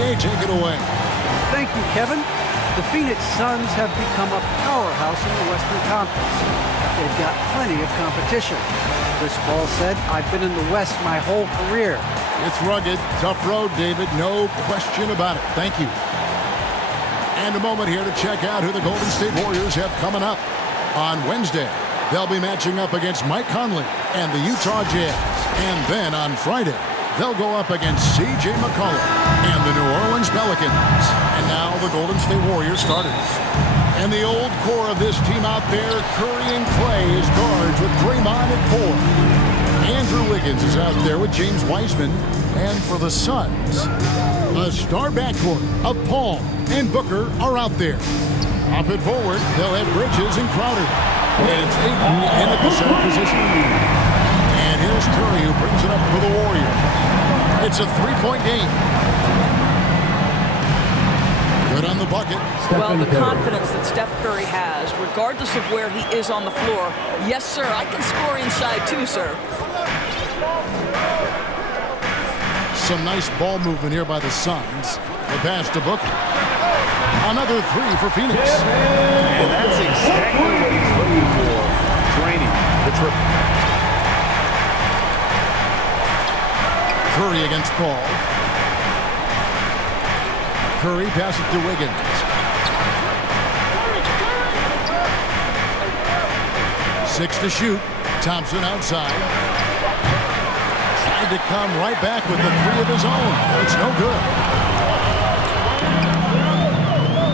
NBA, take it away. Thank you, Kevin. The Phoenix Suns have become a powerhouse in the Western Conference. They've got plenty of competition. Chris Paul said, "I've been in the West my whole career." It's rugged, tough road, David. No question about it. Thank you. And a moment here to check out who the Golden State Warriors have coming up. On Wednesday, they'll be matching up against Mike Conley and the Utah Jazz. And then on Friday, they'll go up against C.J. McCollum and the New Orleans Pelicans. And now the Golden State Warriors starters. And the old core of this team out there, Curry and Clay as guards with Draymond at 4. Andrew Wiggins is out there with James Wiseman. And for the Suns, a star backcourt of Paul and Booker are out there. Up and forward, they'll have Bridges and Crowder. And it's Ayton in at the center position. And here's Curry who brings it up for the Warriors. It's a three-point game. Good on the bucket. Well, the confidence that Steph Curry has, regardless of where he is on the floor. Yes, sir, I can score inside too, sir. Some nice ball movement here by the Suns. The pass to Booker. Another three for Phoenix. And that's exactly what he's looking for. Draining the triple. Curry against Paul. Curry passes to Wiggins. 6 to shoot. Thompson outside. Tried to come right back with the three of his own. It's no good.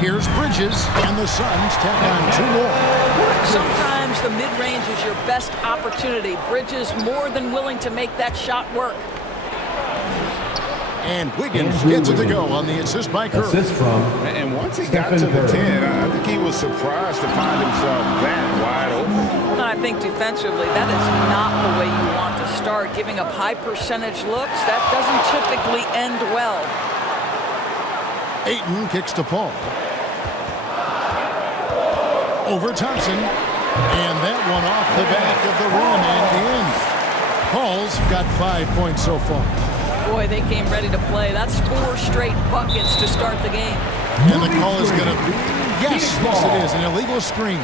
Here's Bridges, and the Suns tack on 2 more. Sometimes the mid-range is your best opportunity. Bridges more than willing to make that shot work. And Wiggins gets it to go on the assist by Curry. Assist from And once he got to the 10, I think he was surprised to find himself that wide open. And I think defensively, that is not the way you want to start. Giving up high percentage looks, that doesn't typically end well. Ayton kicks to Paul. Over Thompson. And that one off the back of the rim and in. Paul's got 5 points so far. Boy, they came ready to play. That's 4 straight buckets to start the game. And the call is going to be, yes, it is, an illegal screen.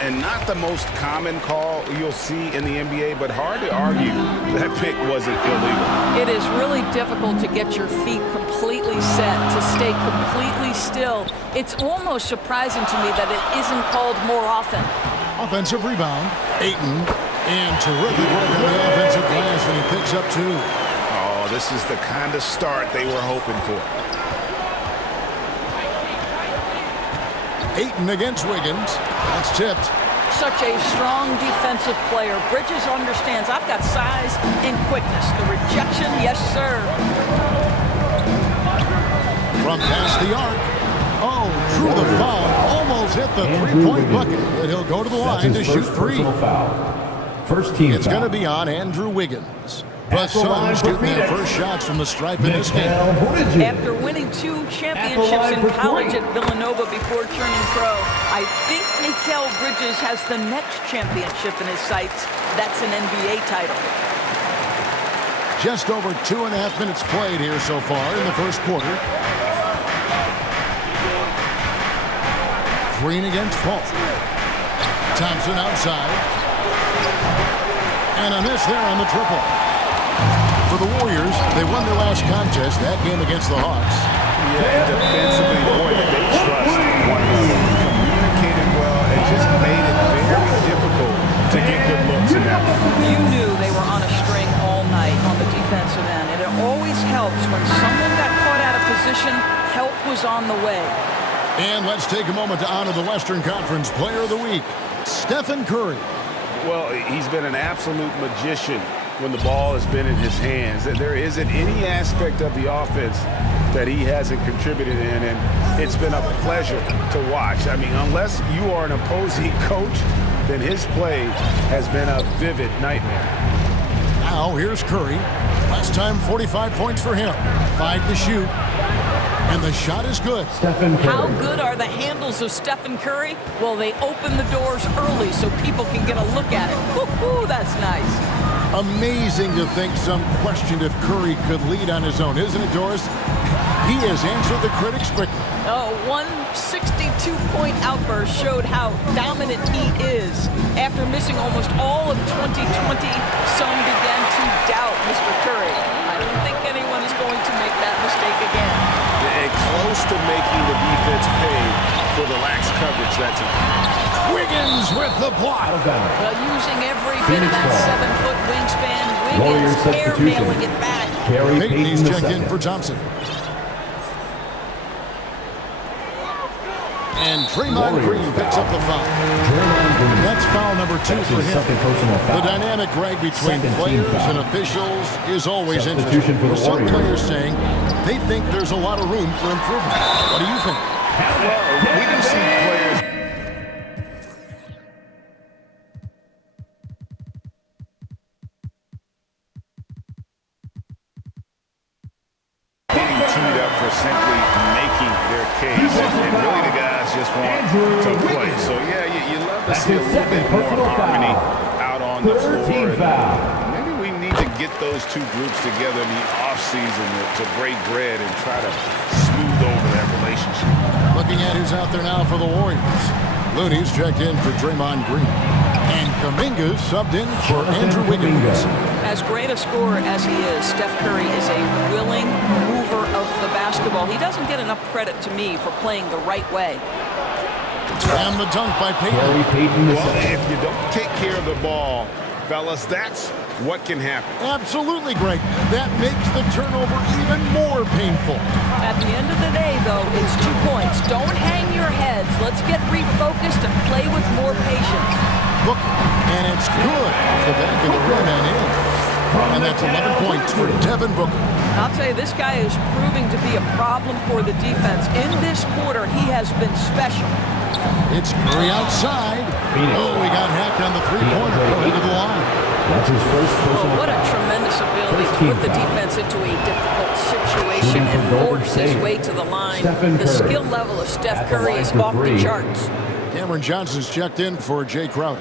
And not the most common call you'll see in the NBA, but hard to argue that pick wasn't illegal. It is really difficult to get your feet completely set, to stay completely still. It's almost surprising to me that it isn't called more often. Offensive rebound. Ayton. And terrific work on the offensive glass, and he picks up 2. Oh, this is the kind of start they were hoping for. Ayton against Wiggins. That's tipped. Such a strong defensive player. Bridges understands I've got size and quickness. The rejection, yes, sir. From past the arc. Oh, drew the foul. Almost hit the three-point bucket. And he'll go to the line to shoot 3. First team It's going to be on Andrew Wiggins. The Suns getting their first shots from the stripe in this game. After winning 2 championships in college at Villanova before turning pro, I think Mikal Bridges has the next championship in his sights. That's an NBA title. Just over 2.5 minutes played here so far in the first quarter. Green against Paul. Thompson outside. And a miss there on the triple. For the Warriors, they won their last contest, that game against the Hawks. Yeah, and defensively, boy, did they trust one another. Communicated well and just made it very difficult to get good looks in that one. You knew they were on a string all night on the defensive end, and it always helps when someone got caught out of position, help was on the way. And let's take a moment to honor the Western Conference Player of the Week, Stephen Curry. Well, he's been an absolute magician when the ball has been in his hands. There isn't any aspect of the offense that he hasn't contributed in, and it's been a pleasure to watch. I mean, unless you are an opposing coach, then his play has been a vivid nightmare. Now, here's Curry. Last time, 45 points for him. 5 to shoot. And the shot is good. How good are the handles of Stephen Curry? Well, they open the doors early so people can get a look at it. Woo-hoo, that's nice. Amazing to think some questioned if Curry could lead on his own, isn't it, Doris? He has answered the critics quickly. Oh, one 62-point outburst showed how dominant he is. After missing almost all of 2020, some began to doubt Mr. Curry. I don't think anyone is going to make that mistake again. Close to making the defense pay for the lax coverage that time. Wiggins with the block. Well, using every bit of that 7-foot wingspan, Warriors Wiggins airmailing substitution. it back. Gary Payton, he's Payton checked in II. for Thompson. And Draymond Green picks up the foul. That's foul number 2 for him. Second personal foul. The dynamic rag between Second team players foul. and officials is always Substitution interesting. for the With some Warriors. players saying they think there's a lot of room for improvement. What do you think? Well, we do see players getting teed up for simply making their case, and really the guys just want to play. So yeah, you love to see a little bit more harmony out on the floor. Third team And foul. maybe we need to get those two groups together in the offseason to break bread and try to smooth over that relationship. Looking at who's out there now for the Warriors. Looney's checked in for Draymond Green. And Kuminga's subbed in for Andrew Wiggins. As great a scorer as he is, Steph Curry is a willing mover of the basketball. He doesn't get enough credit to me for playing the right way. And the dunk by Gary Payton. Payton Well, II. if you don't take care of the ball, fellas, that's what can happen. Absolutely, Greg. That makes the turnover even more painful. At the end of the day, though, it's 2 points. Don't hang your heads. Let's get refocused and play with more patience. Look, and it's good off the back of the rim and in. And that's 11 points for Devin Booker. I'll tell you, this guy is proving to be a problem for the defense. In this quarter, he has been special. It's Curry outside. Phoenix. Oh, he got hacked on the three-pointer going to the line. That's his first personal What a foul. tremendous ability to First team put the foul. defense into a difficult situation Shooting and for Golden force his State. way to the line. Stephen The Curry. skill level of Steph At the Curry line is for off the three. charts. Cameron Johnson's checked in for Jay Crowder.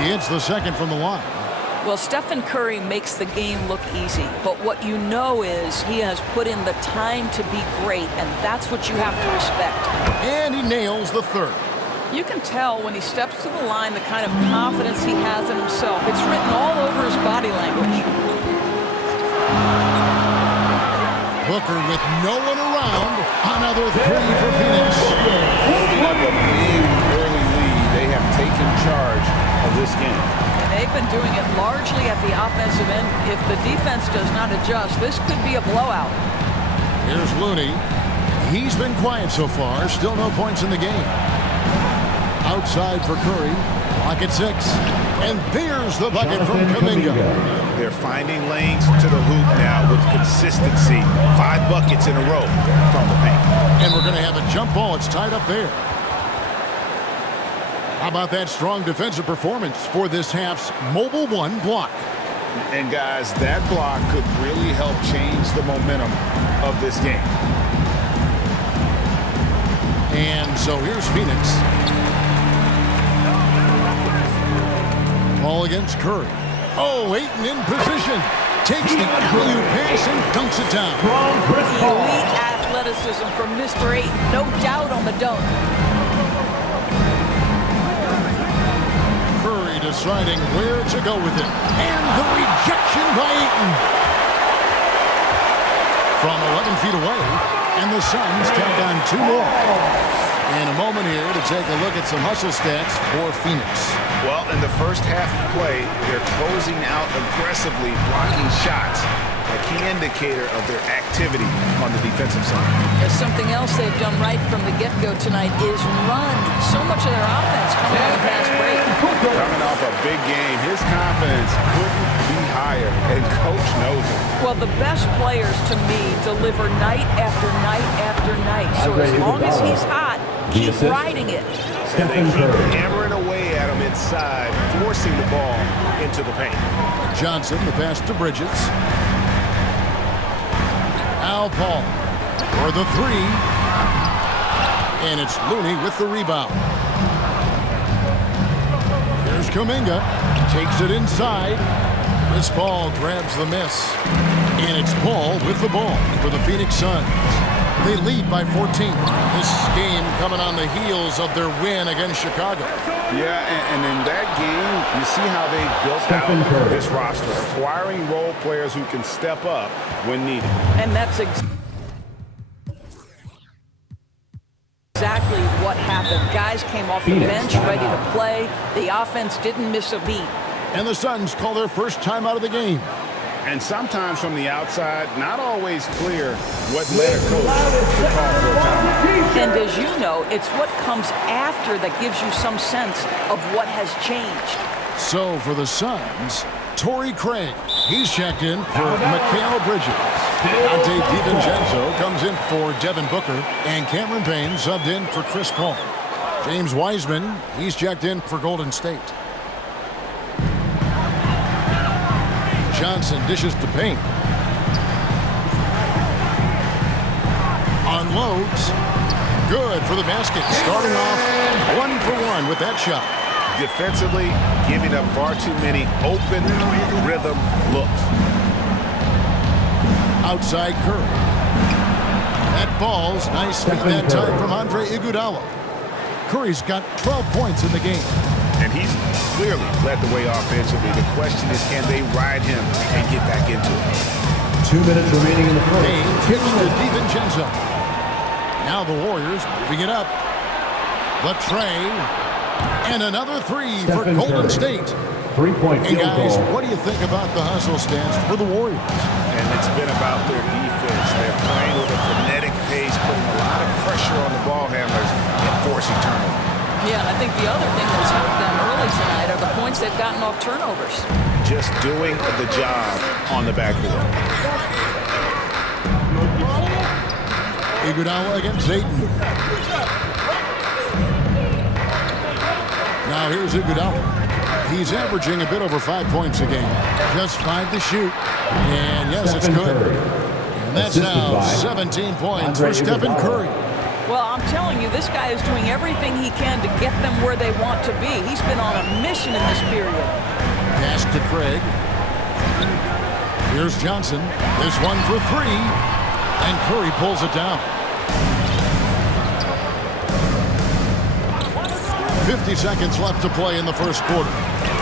He hits the second from the line. Well, Stephen Curry makes the game look easy, but what you know is he has put in the time to be great, and that's what you have to respect. And he nails the third. You can tell when he steps to the line the kind of confidence he has in himself. It's written all over his body language. Booker with no one around. Another three for Phoenix. Holding up a big early lead, they have taken charge of this game. And they've been doing it largely at the offensive end. If the defense does not adjust, this could be a blowout. Here's Looney. He's been quiet so far. Still no points in the game. Outside for Curry. Clock at 6. And there's the bucket from Kuminga. They're finding lanes to the hoop now with consistency. 5 buckets in a row from the paint. And we're going to have a jump ball. It's tied up there. How about that strong defensive performance for this half's Mobile One block? And guys, that block could really help change the momentum of this game. And so here's Phoenix. Ball against Curry. Oh, Ayton in position. Takes the alley-oop pass and dunks it down. From Chris Paul. Elite athleticism from Mr. 8. No doubt on the dunk. Curry deciding where to go with it. And the rejection by Ayton. From 11 feet away. And the Suns tack on 2 more. And a moment here to take a look at some hustle stats for Phoenix. Well, in the first half of play, they're closing out aggressively, blocking shots. A key indicator of their activity on the defensive side. There's something else they've done right from the get-go tonight is run. So much of their offense coming on a fast break. Coming off a big game, his confidence couldn't be higher, and Coach knows it. Well, the best players, to me, deliver night after night after night. So as long as he's hot, keep riding it. And they Stephen keep Curry. hammering away at him inside, forcing the ball into the paint. Johnson, the pass to Bridges. Al Paul for the 3. And it's Looney with the rebound. Kuminga. Takes it inside. Chris Paul grabs the miss. And it's Paul with the ball for the Phoenix Suns. They lead by 14. This game coming on the heels of their win against Chicago. Yeah, and in that game, you see how they built out this roster, acquiring role players who can step up when needed. And that's exactly what happened. Guys came off the bench ready to play. The offense didn't miss a beat. And the Suns call their first time out of the game. And sometimes from the outside, not always clear what led a coach to call for a timeout. And as you know, it's what comes after that gives you some sense of what has changed. So for the Suns, Torrey Craig. He's checked in for Mikal Bridges. Dante DiVincenzo comes in for Devin Booker. And Cameron Payne subbed in for Chris Paul. James Wiseman, he's checked in for Golden State. Johnson dishes to Payne. Unloads. Good for the basket. Starting off 1-for-1 with that shot. Defensively, giving up far too many open rhythm looks. Outside Curry. That falls. Nice feed that time from Andre Iguodala. Curry's got 12 points in the game. And he's clearly led the way offensively. The question is, can they ride him and get back into it? 2 minutes remaining in the first. Payne kicks to DiVincenzo. Now the Warriors moving it up. The tray. And another three for Golden State. 3-point Hey field guys, goal. what do you think about the hustle stance for the Warriors? And it's been about their defense. They're playing with a frenetic pace, putting a lot of pressure on the ball handlers and forcing turnovers. Yeah, and I think the other thing that's helped them early tonight are the points they've gotten off turnovers. Just doing the job on the backboard. Iguodala against Zayton. Now here's Iguodala. He's averaging a bit over 5 points a game. Just 5 to shoot. And yes, it's good. And that's now 17 points for Stephen Curry. Well, I'm telling you, this guy is doing everything he can to get them where they want to be. He's been on a mission in this period. Pass to Craig. Here's Johnson. This one for three. And Curry pulls it down. 50 seconds left to play in the first quarter.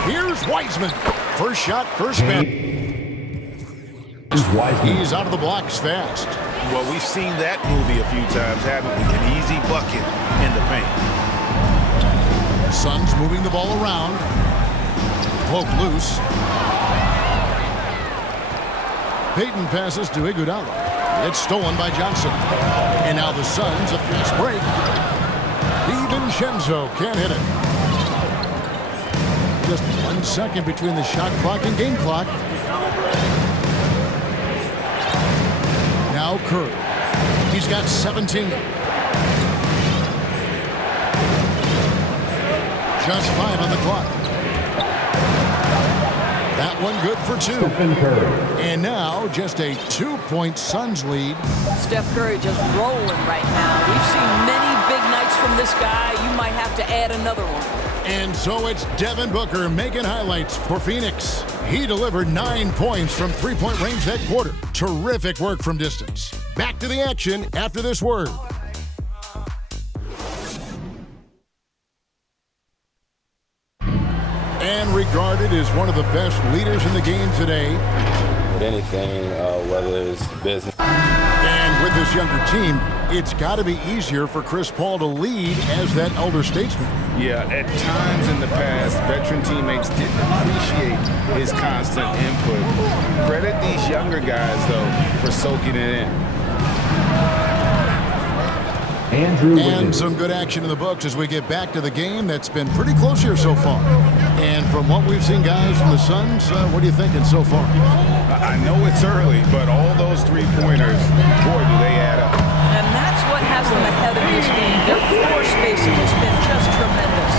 Here's Wiseman. First shot, first man. He's out of the blocks fast. Well, we've seen that movie a few times, haven't we? An easy bucket in the paint. Suns moving the ball around. Poke loose. Payton passes to Iguodala. It's stolen by Johnson. And now the Suns, a fast break. DiVincenzo can't hit it. Just 1 second between the shot clock and game clock. Now Curry. He's got 17. Just 5 on the clock. That one good for 2. And now just a 2-point Suns lead. Steph Curry just rolling right now. We've seen many big nights from this guy. You might have to add another one. And so it's Devin Booker making highlights for Phoenix. He delivered 9 points from three-point range that quarter. Terrific work from distance. Back to the action after this word. And regarded as one of the best leaders in the game today. With anything, whether it's business. And with this younger team, it's got to be easier for Chris Paul to lead as that elder statesman. Yeah, at times in the past, veteran teammates didn't appreciate his constant input. Credit these younger guys, though, for soaking it in. And some good action in the books as we get back to the game that's been pretty close here so far. And from what we've seen, guys, from the Suns, what are you thinking so far? I know it's early, but all those three-pointers, boy, do they add up. And that's what has them ahead of this game. Their floor spacing has been just tremendous.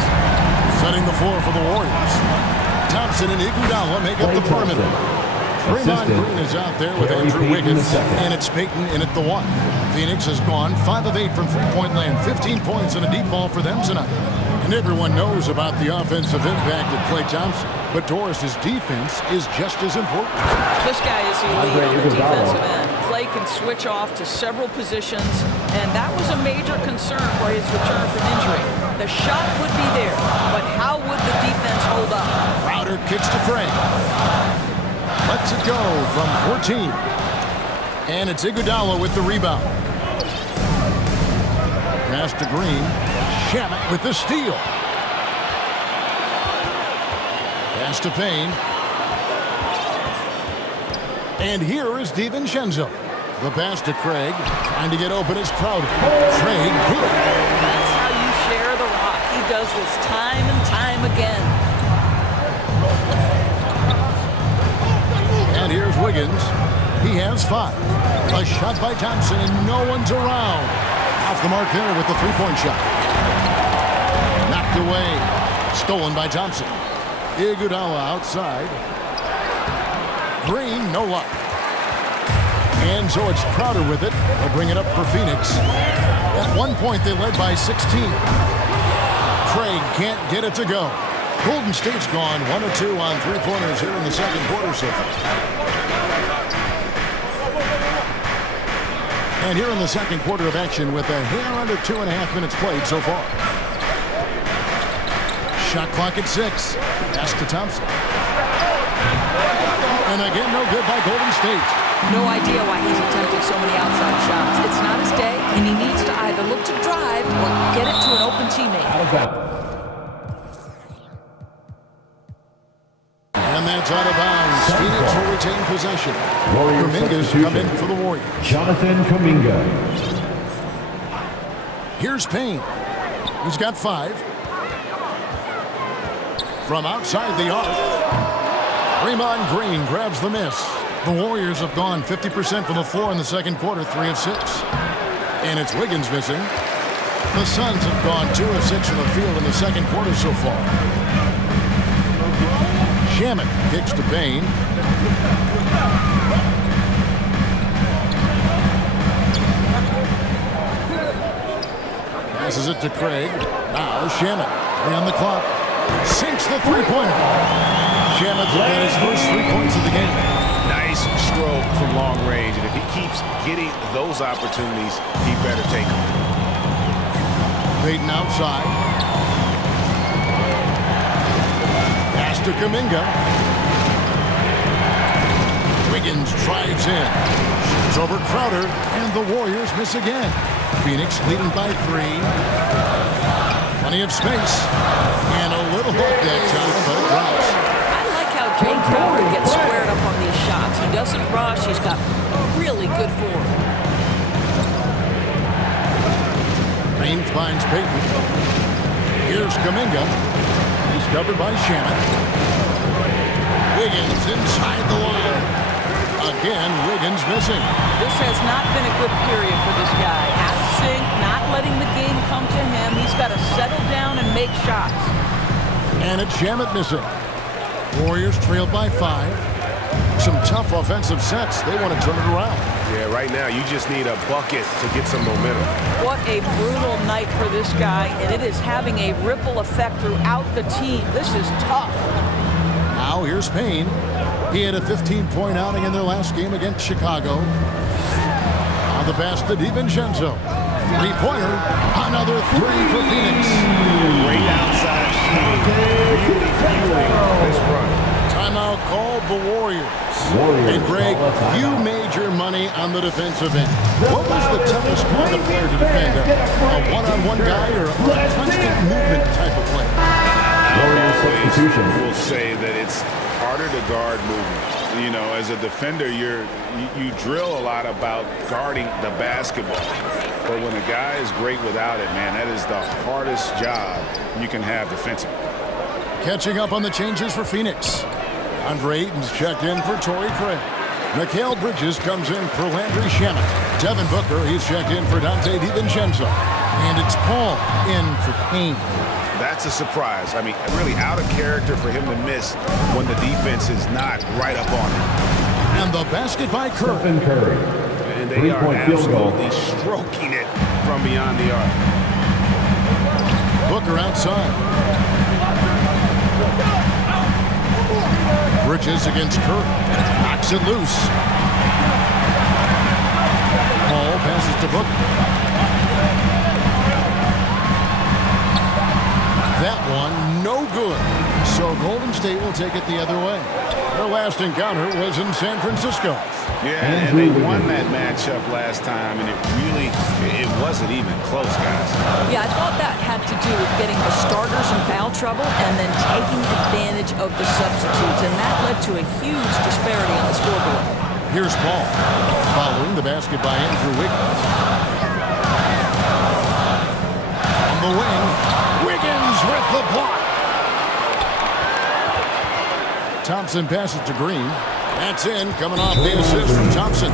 Setting the floor for the Warriors. Thompson and Iguodala make up the perimeter. Draymond Assistant, Green is out there with Gary Andrew Payton Wiggins, II. and it's Payton in at the 1. Phoenix has gone 5 of 8 from three-point land, 15 points and a deep ball for them tonight. And everyone knows about the offensive impact of Klay Thompson, but Doris's defense is just as important. This guy is elite Andre on the Iguodala. defensive end. Klay can switch off to several positions, and that was a major concern for his return from injury. The shot would be there, but how would the defense hold up? Crowder kicks to Craig. Lets it go from 14. And it's Iguodala with the rebound. Pass to Green. Shamet with the steal. Pass to Payne. And here is DiVincenzo. The pass to Craig. Trying to get open is Crowder. Craig, good. That's how you share the rock. He does this time and time again. And here's Wiggins. He has 5. A shot by Thompson, and no one's around. Off the mark there with the three-point shot. Knocked away. Stolen by Thompson. Iguodala outside. Green, no luck. And so it's Crowder with it. They'll bring it up for Phoenix. At one point, they led by 16. Craig can't get it to go. Golden State's gone 1 of 2 on three-pointers here in the second quarter so far. And here in the second quarter of action with a hair under 2.5 minutes played so far. Shot clock at 6. Pass to Thompson. And again, no good by Golden State. No idea why he's attempting so many outside shots. It's not his day, and he needs to either look to drive or get it to an open teammate. Out of bounds. And that's out of bounds. Phoenix will retain possession. Warriors Kuminga's substitution. come in for the Warriors. Jonathan Kuminga. Here's Payne. He's got 5. From outside the arc. Draymond Green grabs the miss. The Warriors have gone 50% from the floor in the second quarter, 3 of 6. And it's Wiggins missing. The Suns have gone 2 of 6 from the field in the second quarter so far. Shamet kicks to Payne. Passes it to Craig. Now Shamet. 3 on the clock. Sinks the three-pointer. Shamet's got his first 3 points of the game. Nice stroke from long range, and if he keeps getting those opportunities, he better take them. Payton outside. Pass to Kuminga. Wiggins drives in. Shoots over Crowder, and the Warriors miss again. Phoenix leading by 3. Plenty of space. And a little hook that time, but it drops. I like how Jay Crowder gets squared up on these shots. He doesn't rush. He's got really good form. Payne finds Payton. Here's Kuminga. He's covered by Shamet. Wiggins inside the line. Again, Wiggins missing. This has not been a good period for this guy. Out of sync, not letting the game come to him. He's got to settle down and make shots. And it's Shamet missing. Warriors trailed by 5. Some tough offensive sets. They want to turn it around. Yeah, right now you just need a bucket to get some momentum. What a brutal night for this guy, and it is having a ripple effect throughout the team. This is tough. Now here's Payne. He had a 15-point outing in their last game against Chicago. On the pass to DiVincenzo. Three-pointer. Another 3 for Phoenix. Great outside shooting. Really fueling this run. Timeout called the Warriors. Warriors And Greg, call a timeout. you made your money on the defensive end. What was the toughest part of player to defend? A one-on-one guy or a constant movement type of play? Warriors substitution. We'll say that it's harder to guard movement. You know, as a defender, you drill a lot about guarding the basketball. But when a guy is great without it, man, that is the hardest job you can have defensively. Catching up on the changes for Phoenix. Andre Ayton's checked in for Torrey Craig. Mikal Bridges comes in for Landry Shamet. Devin Booker, he's checked in for Dante DiVincenzo. And it's Paul in for Payne. That's a surprise. I mean, really out of character for him to miss when the defense is not right up on him. And the basket by Curry. Stephen Curry. And they are Three-point field goal. absolutely stroking it from beyond the arc. Booker outside. Bridges against Curry. Knocks it loose. Paul passes to Booker. That one, no good. So Golden State will take it the other way. Their last encounter was in San Francisco. Yeah, and they won that matchup last time, and it wasn't even close, guys. Yeah, I thought that had to do with getting the starters in foul trouble and then taking advantage of the substitutes, and that led to a huge disparity on the scoreboard. Here's Paul, following the basket by Andrew Wiggins. On the wing, Wiggins with the block. Thompson passes to Green. That's in, coming off the assist from Thompson.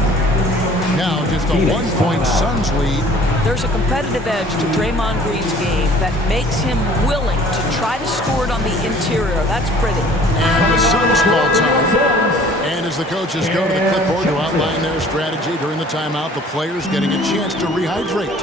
Now just a 1-point Suns lead. There's a competitive edge to Draymond Green's game that makes him willing to try to score it on the interior. That's pretty. And the Suns ball time. And as the coaches go to the clipboard to outline their strategy during the timeout, the players getting a chance to rehydrate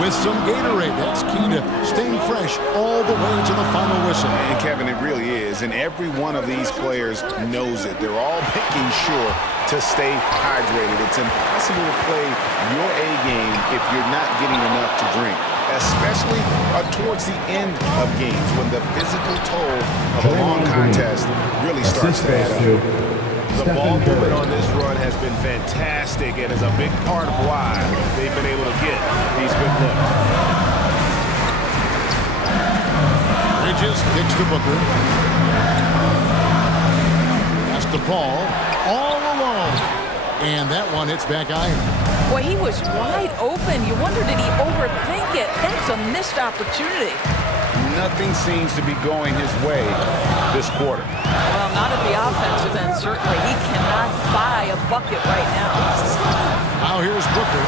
with some Gatorade. That's key to staying fresh all the way to the final whistle. And Kevin, it really is. And every one of these players knows it. They're all making sure to stay hydrated. It's impossible to play your A game if you're not getting enough to drink, especially towards the end of games when the physical toll of a long contest really starts to add up. The ball movement on this run has been fantastic and is a big part of why they've been able to get these good looks. Bridges kicks to Booker. Pass to Paul. All alone. And that one hits back iron. Boy, he was wide open. You wonder, did he overthink it? That's a missed opportunity. Nothing seems to be going his way this quarter. Well, not at the offensive end, certainly. He cannot buy a bucket right now. Now here's Booker.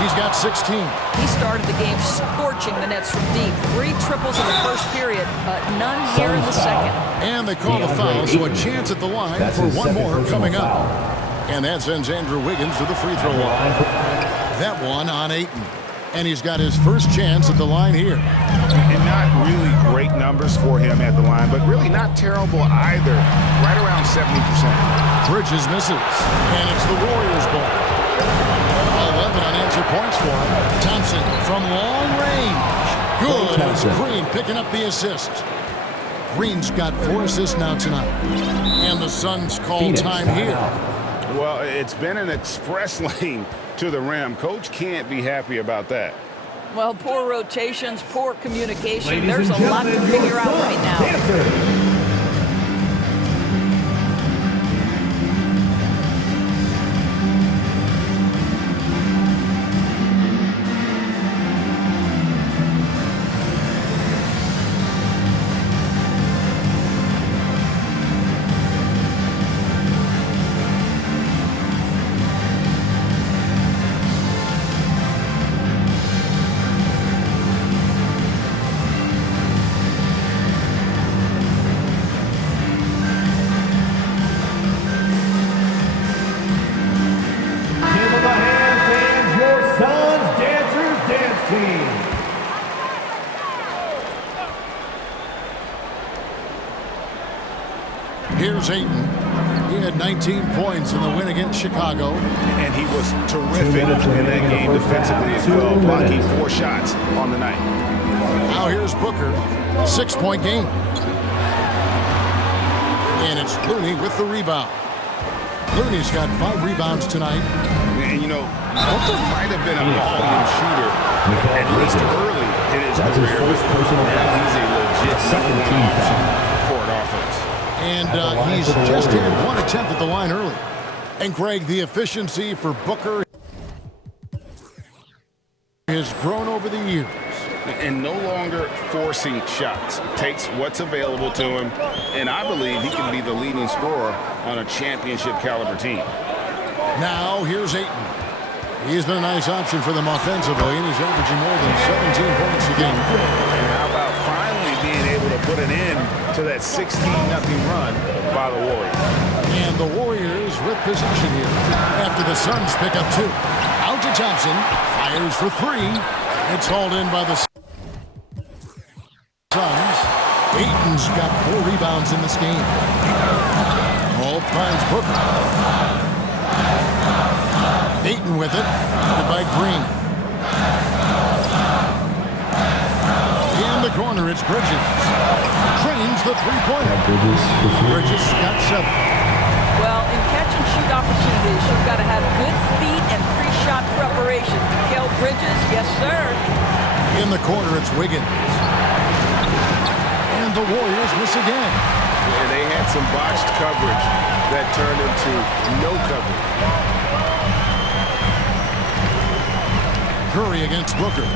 He's got 16. He started the game scorching the Nets from deep. 3 triples in the first period, but none here in the second. And they call the foul, so a chance at the line for one more coming up. And that sends Andrew Wiggins to the free throw line. That one on Ayton. And he's got his first chance at the line here. And not really great numbers for him at the line, but really not terrible either. Right around 70%. Bridges misses. And it's the Warriors' ball. 11 unanswered points for him. Thompson from long range. Good. It's Green picking up the assist. Green's got 4 assists now tonight. And the Suns call time here. Well, it's been an express lane to the rim. Coach can't be happy about that. Well, poor rotations, poor communication. There's a lot to figure out right now. Here's Ayton. He had 19 points in the win against Chicago. And he was terrific in that game defensively as well, blocking 4 shots on the night. Now here's Booker. 6-point game. And it's Looney with the rebound. Looney's got 5 rebounds tonight. And, you know, Booker might have been a volume shooter, at least early in his career. Now he's a legit second team option for an offense. And he's just had 1 attempt at the line early. And, Greg, the efficiency for Booker has grown over the years. And no longer forcing shots. Takes what's available to him, and I believe he can be the leading scorer on a championship-caliber team. Now, here's Ayton. He's been a nice option for them offensively, and he's averaging more than 17 points a game. And how about finally being able to put an end to that 16-0 run by the Warriors? And the Warriors with possession here after the Suns pick up 2. Out to Thompson. Fires for 3. It's hauled in by the Suns. Ayton's got 4 rebounds in this game. Hall finds Booker. Ayton with it. Guarded by Green. In the corner, it's Bridges. Drains the three-pointer. Bridges got 7. Well, in catch-and-shoot opportunities, you've got to have good feet and pre-shot preparation. Mikal Bridges, yes, sir. In the corner, it's Wiggins. And the Warriors miss again. And they had some botched coverage that turned into no coverage. Curry against Booker.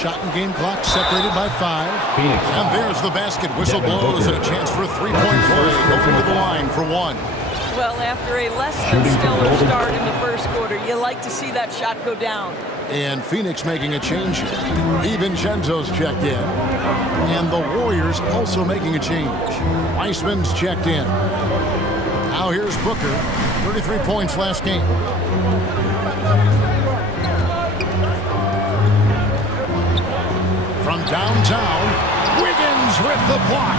Shot and game clock separated by 5. Phoenix. And there's the basket. Whistle Devin blows Booker. and a chance for a three-point play. Going to the line for 1. Well, after a less than Shooting for stellar Golden. start in the first quarter, you like to see that shot go down. And Phoenix making a change here. DiVincenzo's checked in. And the Warriors also making a change. Weissman's checked in. Now here's Booker. 33 points last game. From downtown, Wiggins with the block.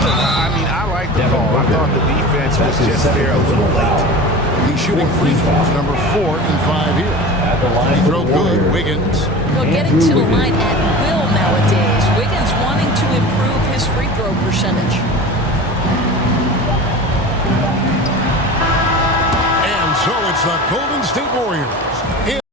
I mean, I like the call. I thought the defense was That's his just second there a little personal late. foul. He's shooting free throws, number 4 in 5 here. At the line He for throw the good, Warriors. Wiggins. Well, getting to the line at will nowadays. Wiggins wanting to improve his free throw percentage. And so it's the Golden State Warriors